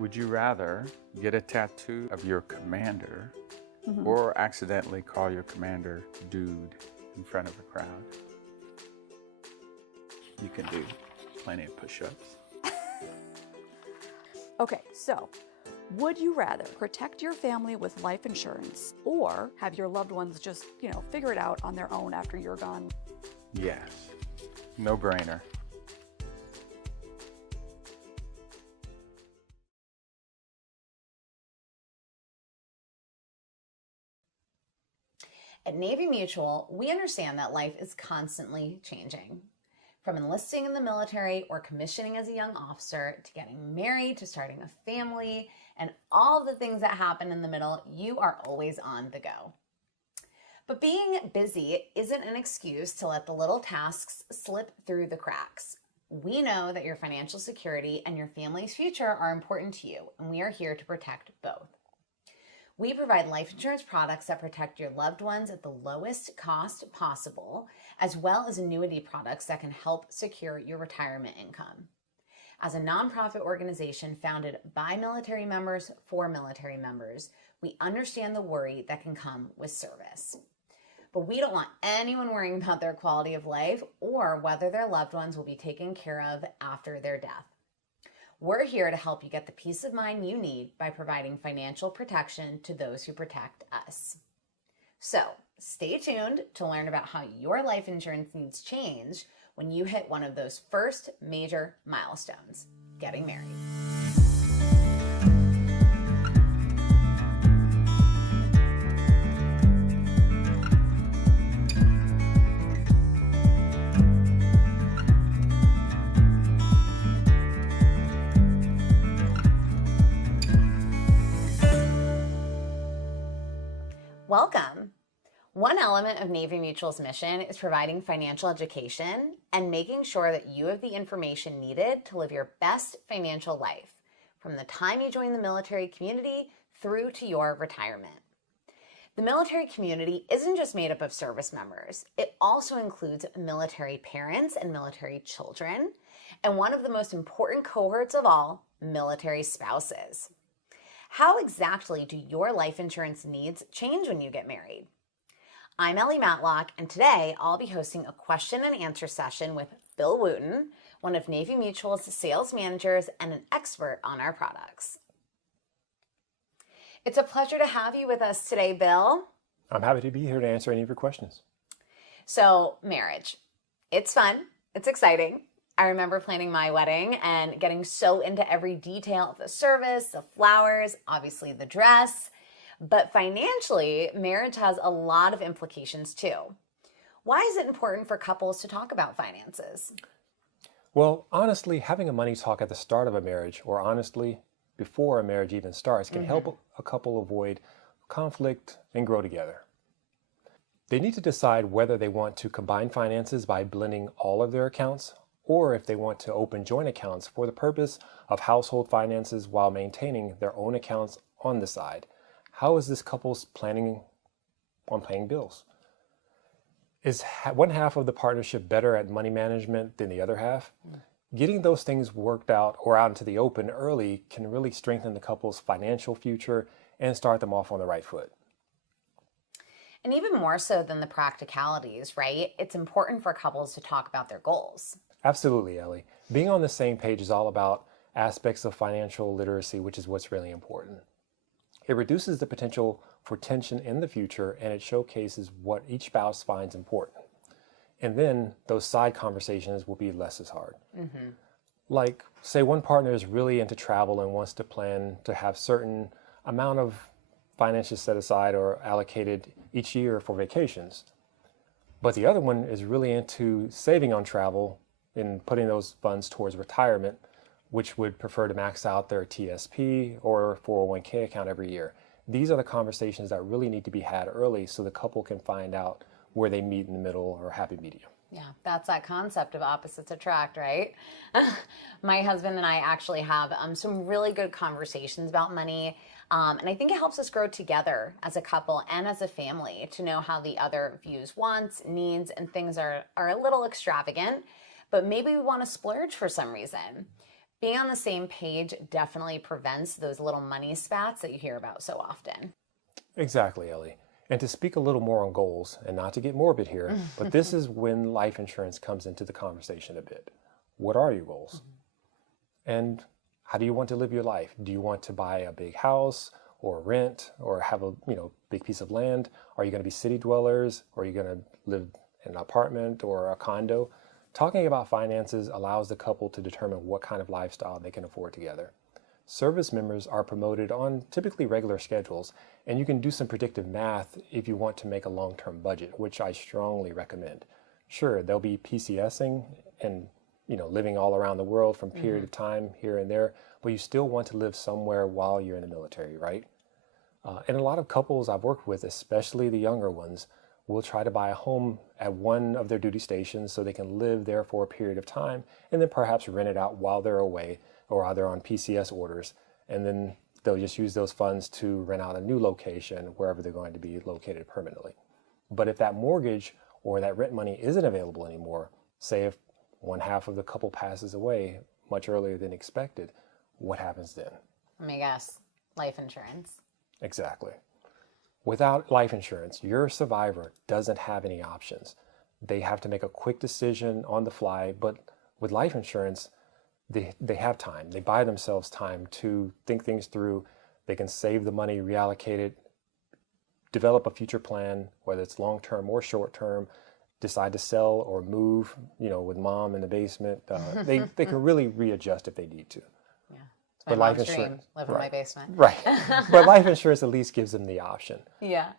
Would you rather get a tattoo of your commander or accidentally call your commander dude in front of a crowd? You can do plenty of push-ups. Okay, so would you rather protect your family with life insurance or have your loved ones just, figure it out on their own after you're gone? Yes, no brainer. At Navy Mutual, we understand that life is constantly changing. From enlisting in the military or commissioning as a young officer to getting married to starting a family and all the things that happen in the middle, you are always on the go. But being busy isn't an excuse to let the little tasks slip through the cracks. We know that your financial security and your family's future are important to you, and we are here to protect both. We provide life insurance products that protect your loved ones at the lowest cost possible, as well as annuity products that can help secure your retirement income. As a nonprofit organization founded by military members for military members, we understand the worry that can come with service. But we don't want anyone worrying about their quality of life or whether their loved ones will be taken care of after their death. We're here to help you get the peace of mind you need by providing financial protection to those who protect us. So stay tuned to learn about how your life insurance needs change when you hit one of those first major milestones, getting married. Welcome. One element of Navy Mutual's mission is providing financial education and making sure that you have the information needed to live your best financial life, from the time you join the military community through to your retirement. The military community isn't just made up of service members. It also includes military parents and military children, and one of the most important cohorts of all, military spouses. How exactly do your life insurance needs change when you get married? I'm Ellie Matlock, and today I'll be hosting a question and answer session with Bill Wooten, one of Navy Mutual's sales managers and an expert on our products. It's a pleasure to have you with us today, Bill. I'm happy to be here to answer any of your questions. So, marriage. It's fun. It's exciting. I remember planning my wedding and getting so into every detail of the service, the flowers, obviously the dress. But financially, marriage has a lot of implications too. Why is it important for couples to talk about finances? Well, honestly, having a money talk at the start of a marriage, or honestly, before a marriage even starts, can help a couple avoid conflict and grow together. They need to decide whether they want to combine finances by blending all of their accounts, or if they want to open joint accounts for the purpose of household finances while maintaining their own accounts on the side. How is this couple's planning on paying bills? Is one half of the partnership better at money management than the other half? Getting those things worked out or out into the open early can really strengthen the couple's financial future and start them off on the right foot. And even more so than the practicalities, right? It's important for couples to talk about their goals. Absolutely, Ellie. Being on the same page is all about aspects of financial literacy, which is what's really important. It reduces the potential for tension in the future, and it showcases what each spouse finds important. And then those side conversations will be less as hard. Like, say one partner is really into travel and wants to plan to have certain amount of finances set aside or allocated each year for vacations. But the other one is really into saving on travel and putting those funds towards retirement, which would prefer to max out their TSP or 401k account every year. These are the conversations that really need to be had early so the couple can find out where they meet in the middle or happy medium. Yeah, that's that concept of opposites attract, right? My husband and I actually have some really good conversations about money. And I think it helps us grow together as a couple and as a family to know how the other views wants, needs, and things are a little extravagant, but maybe we want to splurge for some reason. Being on the same page definitely prevents those little money spats that you hear about so often. Exactly, Ellie. And to speak a little more on goals, and not to get morbid here, but this is when life insurance comes into the conversation a bit. What are your goals? And how do you want to live your life? Do you want to buy a big house or rent or have a big piece of land? Are you going to be city dwellers? Or are you going to live in an apartment or a condo? Talking about finances allows the couple to determine what kind of lifestyle they can afford together. Service members are promoted on typically regular schedules, and you can do some predictive math if you want to make a long-term budget, which I strongly recommend. Sure, they'll be PCSing and living all around the world from period of time here and there, but you still want to live somewhere while you're in the military, right? And a lot of couples I've worked with, especially the younger ones, will try to buy a home at one of their duty stations so they can live there for a period of time and then perhaps rent it out while they're away or while they're on PCS orders. And then they'll just use those funds to rent out a new location wherever they're going to be located permanently. But if that mortgage or that rent money isn't available anymore, say if one half of the couple passes away much earlier than expected, what happens then? Let me guess. Life insurance. Exactly. Without life insurance, your survivor doesn't have any options. They have to make a quick decision on the fly, but with life insurance, they have time. They buy themselves time to think things through. They can save the money, reallocate it, develop a future plan, whether it's long-term or short-term, decide to sell or move, with mom in the basement. They can really readjust if they need to. Yeah. It's my mom's dream, live in my right, basement. Right. But life insurance at least gives them the option. Yeah.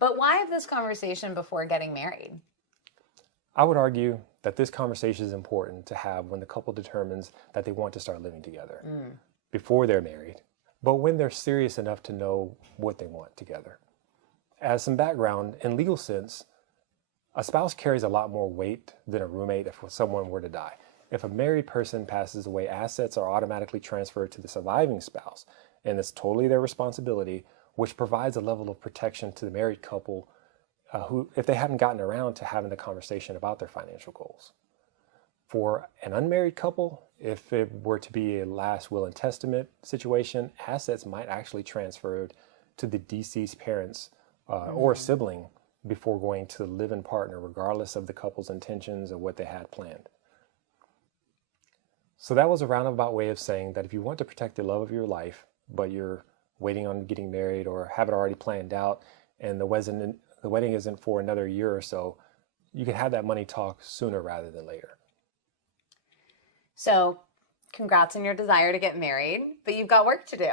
But why have this conversation before getting married? I would argue that this conversation is important to have when the couple determines that they want to start living together before they're married, but when they're serious enough to know what they want together. As some background, in legal sense, a spouse carries a lot more weight than a roommate if someone were to die. If a married person passes away, assets are automatically transferred to the surviving spouse, and it's totally their responsibility, which provides a level of protection to the married couple who, if they haven't gotten around to having the conversation about their financial goals. For an unmarried couple, if it were to be a last will and testament situation, assets might actually transfer to the deceased parents or sibling before going to the live-in partner, regardless of the couple's intentions or what they had planned. So that was a roundabout way of saying that if you want to protect the love of your life, but you're waiting on getting married or have it already planned out, and the wedding isn't for another year or so, you can have that money talk sooner rather than later. So, congrats on your desire to get married, but you've got work to do.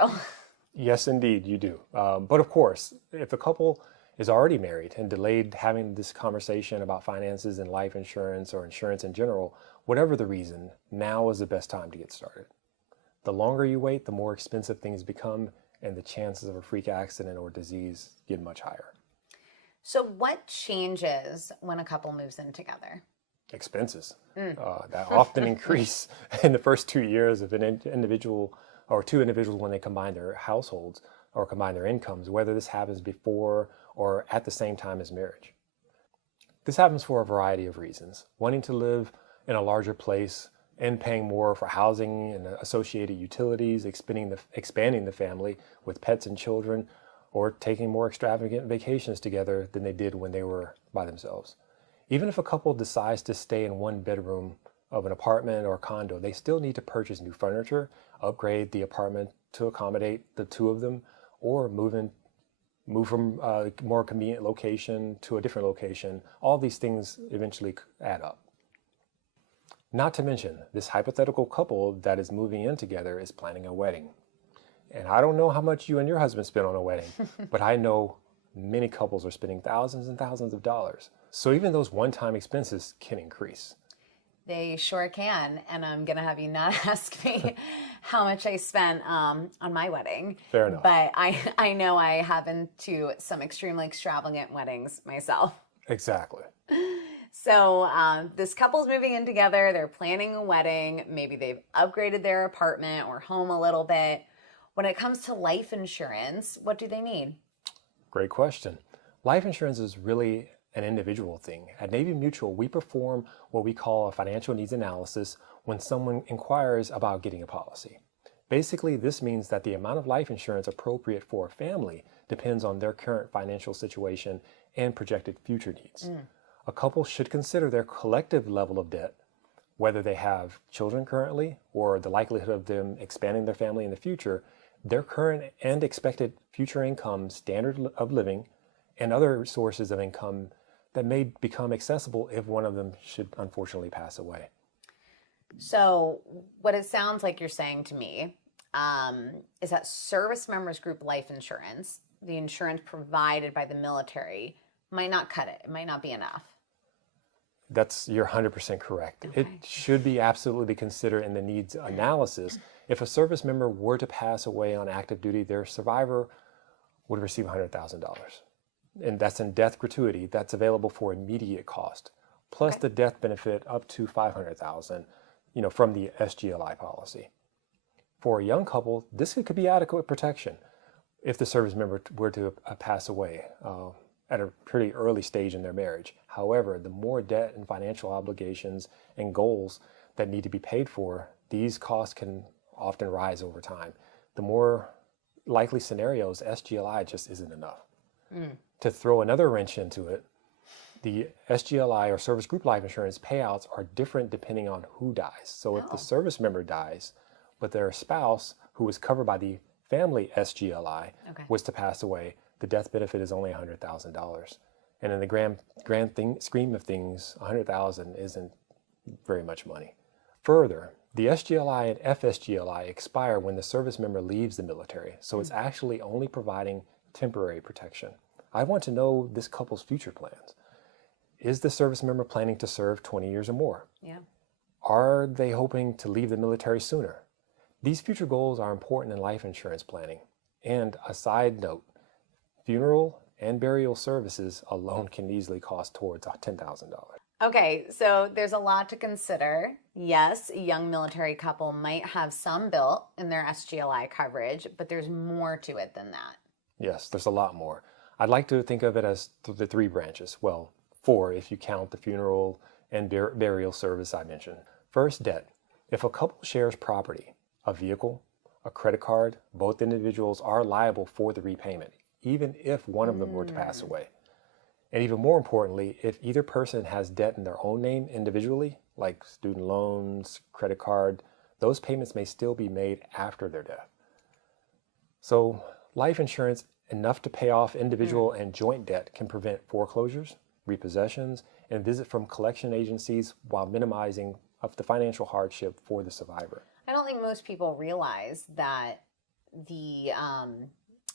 Yes, indeed, you do. But of course, if a couple is already married and delayed having this conversation about finances and life insurance or insurance in general, whatever the reason, now is the best time to get started. The longer you wait, the more expensive things become, and the chances of a freak accident or disease get much higher. So what changes when a couple moves in together? Expenses that often increase in the first 2 years of an individual or two individuals when they combine their households or combine their incomes, whether this happens before or at the same time as marriage. This happens for a variety of reasons. Wanting to live in a larger place and paying more for housing and associated utilities, expanding the family with pets and children, or taking more extravagant vacations together than they did when they were by themselves. Even if a couple decides to stay in one bedroom of an apartment or condo, they still need to purchase new furniture, upgrade the apartment to accommodate the two of them, or move from a more convenient location to a different location. All these things eventually add up. Not to mention, this hypothetical couple that is moving in together is planning a wedding. And I don't know how much you and your husband spent on a wedding, but I know many couples are spending thousands and thousands of dollars. So even those one-time expenses can increase. They sure can. And I'm going to have you not ask me how much I spent on my wedding. Fair enough. But I know I have been to some extremely extravagant weddings myself. Exactly. So this couple's moving in together. They're planning a wedding. Maybe they've upgraded their apartment or home a little bit. When it comes to life insurance, what do they need? Great question. Life insurance is really an individual thing. At Navy Mutual, we perform what we call a financial needs analysis, when someone inquires about getting a policy. Basically, this means that the amount of life insurance appropriate for a family depends on their current financial situation and projected future needs. A couple should consider their collective level of debt, whether they have children currently or the likelihood of them expanding their family in the future, their current and expected future income, standard of living, and other sources of income that may become accessible if one of them should unfortunately pass away. So what it sounds like you're saying to me is that service members group life insurance, the insurance provided by the military, might not cut it. It might not be enough. You're 100% correct. Okay. It should be absolutely considered in the needs analysis. If a service member were to pass away on active duty, their survivor would receive $100,000. And that's in death gratuity. That's available for immediate cost, plus the death benefit up to $500,000, from the SGLI policy. For a young couple, this could be adequate protection if the service member were to pass away at a pretty early stage in their marriage. However, the more debt and financial obligations and goals that need to be paid for, these costs can often rise over time. The more likely scenarios, SGLI just isn't enough. To throw another wrench into it, the SGLI or service group life insurance payouts are different depending on who dies. So if the service member dies, but their spouse, who was covered by the family SGLI, was to pass away, the death benefit is only $100,000. And in the grand scheme of things, $100,000 isn't very much money. Further, the SGLI and FSGLI expire when the service member leaves the military, so it's actually only providing temporary protection. I want to know this couple's future plans. Is the service member planning to serve 20 years or more? Yeah. Are they hoping to leave the military sooner? These future goals are important in life insurance planning. And a side note, funeral and burial services alone can easily cost towards $10,000. Okay, so there's a lot to consider. Yes, a young military couple might have some built in their SGLI coverage, but there's more to it than that. Yes, there's a lot more. I'd like to think of it as the three branches. Well, four if you count the funeral and burial service I mentioned. First, debt. If a couple shares property, a vehicle, a credit card, both individuals are liable for the repayment, even if one of them were to pass away. And even more importantly, if either person has debt in their own name individually, like student loans, credit card, those payments may still be made after their death. So life insurance enough to pay off individual and joint debt can prevent foreclosures, repossessions, and visit from collection agencies while minimizing of the financial hardship for the survivor. I don't think most people realize that the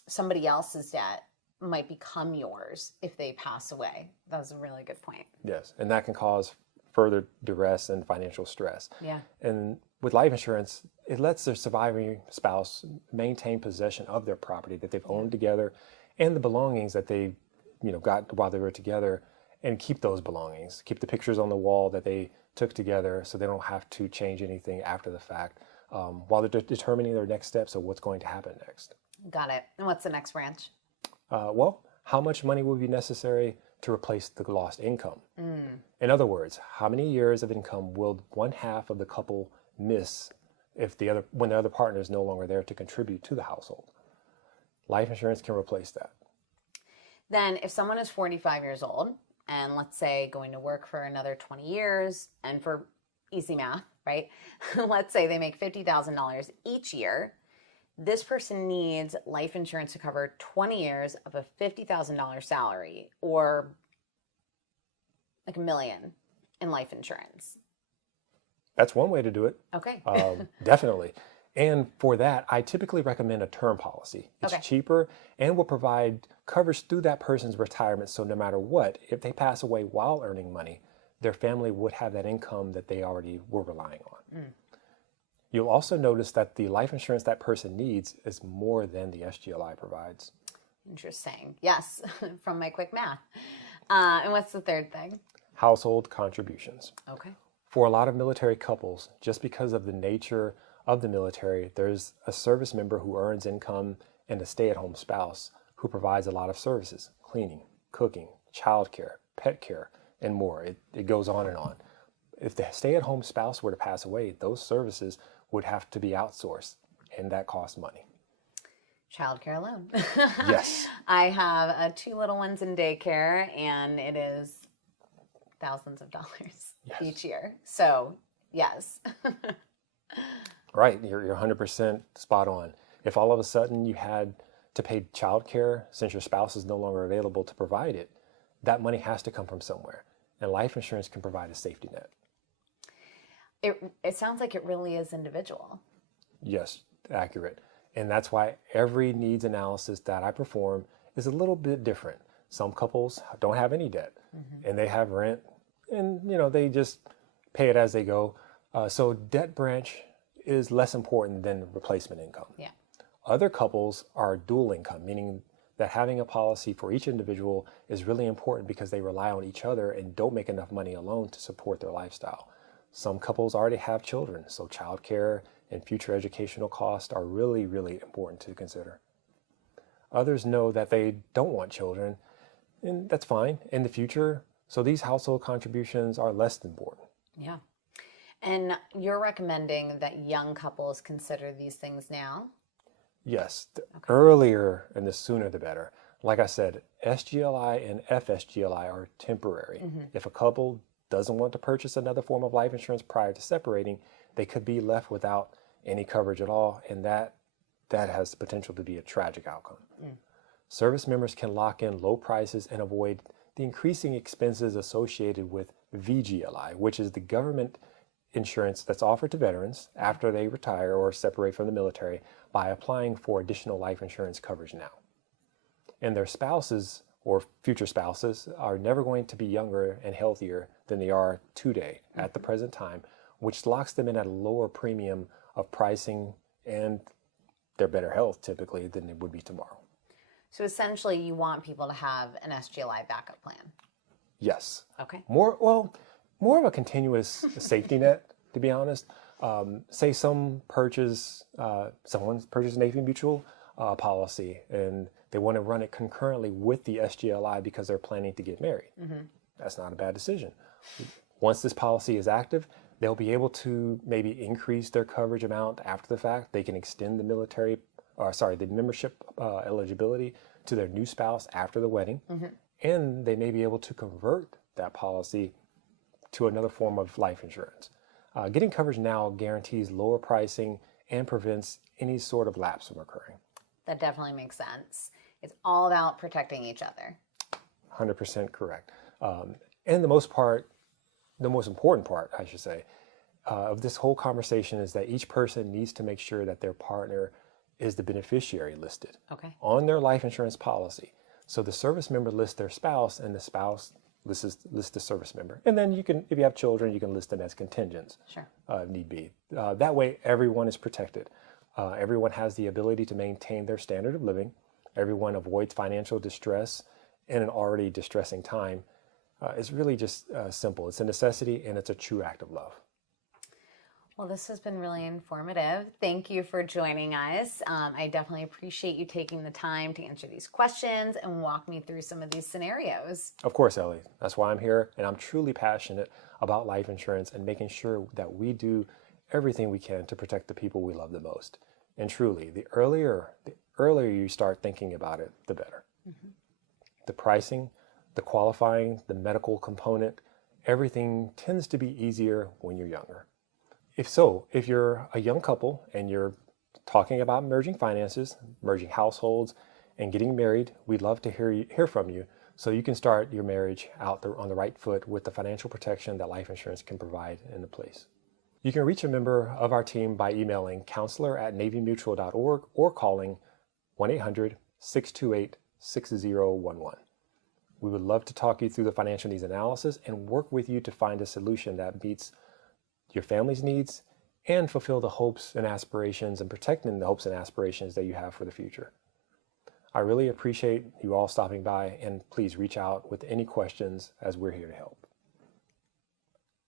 somebody else's debt might become yours if they pass away. That was a really good point. Yes, and that can cause further duress and financial stress. Yeah. And with life insurance, it lets their surviving spouse maintain possession of their property that they've owned together and the belongings that they got while they were together, and keep those belongings, keep the pictures on the wall that they took together so they don't have to change anything after the fact while they're determining their next steps of what's going to happen next. Got it. And what's the next branch? Well, how much money would be necessary to replace the lost income? In other words, how many years of income will one half of the couple miss when the other partner is no longer there to contribute to the household? Life insurance can replace that. Then if someone is 45 years old and let's say going to work for another 20 years, and for easy math, right? Let's say they make $50,000 each year. This person needs life insurance to cover 20 years of a $50,000 salary, or like $1 million in life insurance. That's one way to do it. Okay. Definitely. And for that, I typically recommend a term policy. It's cheaper and will provide coverage through that person's retirement. So no matter what, if they pass away while earning money, their family would have that income that they already were relying on. You'll also notice that the life insurance that person needs is more than the SGLI provides. Interesting. Yes, from my quick math. And what's the third thing? Household contributions. Okay. For a lot of military couples, just because of the nature of the military, there's a service member who earns income and a stay-at-home spouse who provides a lot of services: cleaning, cooking, childcare, pet care, and more. It goes on and on. if the stay-at-home spouse were to pass away, those services would have to be outsourced, and that costs money. Childcare alone. Yes. I have 2 little ones in daycare, and it is thousands of dollars each year. So, yes. Right, you're 100% spot on. If all of a sudden you had to pay childcare since your spouse is no longer available to provide it, that money has to come from somewhere. And life insurance can provide a safety net. It sounds like it really is individual. Yes, accurate. And that's why every needs analysis that I perform is a little bit different. Some couples don't have any debt, and they have rent, and they just pay it as they go. So debt branch is less important than replacement income. Yeah. Other couples are dual income, meaning that having a policy for each individual is really important because they rely on each other and don't make enough money alone to support their lifestyle. Some couples already have children, so childcare and future educational costs are really, really important to consider. Others know that they don't want children, and that's fine in the future, so these household contributions are less important. Yeah. And you're recommending that young couples consider these things now? Yes, the earlier and the sooner the better. Like I said, SGLI and FSGLI are temporary. If a couple doesn't want to purchase another form of life insurance prior to separating, they could be left without any coverage at all, and that has the potential to be a tragic outcome. Service members can lock in low prices and avoid the increasing expenses associated with VGLI, which is the government insurance that's offered to veterans after they retire or separate from the military by applying for additional life insurance coverage now. And their spouses or future spouses are never going to be younger and healthier than they are today at the present time, which locks them in at a lower premium of pricing and their better health typically than it would be tomorrow. So essentially you want people to have an SGLI backup plan. Yes. Okay. More of a continuous safety net, to be honest. Say someone's purchased an Navy Mutual policy and they want to run it concurrently with the SGLI because they're planning to get married. That's not a bad decision. Once this policy is active, they'll be able to maybe increase their coverage amount after the fact. They can extend the membership eligibility to their new spouse after the wedding. And they may be able to convert that policy to another form of life insurance. Getting coverage now guarantees lower pricing and prevents any sort of lapse from occurring. That definitely makes sense. It's all about protecting each other. 100% correct. And the most important part, I should say, of this whole conversation is that each person needs to make sure that their partner is the beneficiary listed on their life insurance policy. So the service member lists their spouse, and the spouse lists the service member. And then you can, if you have children, you can list them as contingents, if need be. That way, everyone is protected. Everyone has the ability to maintain their standard of living. Everyone avoids financial distress in an already distressing time. It's really just simple. It's a necessity, and it's a true act of love. Well, this has been really informative. Thank you for joining us. I definitely appreciate you taking the time to answer these questions and walk me through some of these scenarios. Of course, Ellie. That's why I'm here, and I'm truly passionate about life insurance and making sure that we do everything we can to protect the people we love the most. And truly, the earlier you start thinking about it, the better. The pricing, the qualifying, the medical component, everything tends to be easier when you're younger. If you're a young couple and you're talking about merging finances, merging households, and getting married, we'd love to hear from you so you can start your marriage out on the right foot with the financial protection that life insurance can provide in place. You can reach a member of our team by emailing counselor@navymutual.org or calling 1-800-628-6011. We would love to talk you through the financial needs analysis and work with you to find a solution that meets your family's needs and fulfill the hopes and aspirations and protecting the hopes and aspirations that you have for the future. I really appreciate you all stopping by, and please reach out with any questions as we're here to help.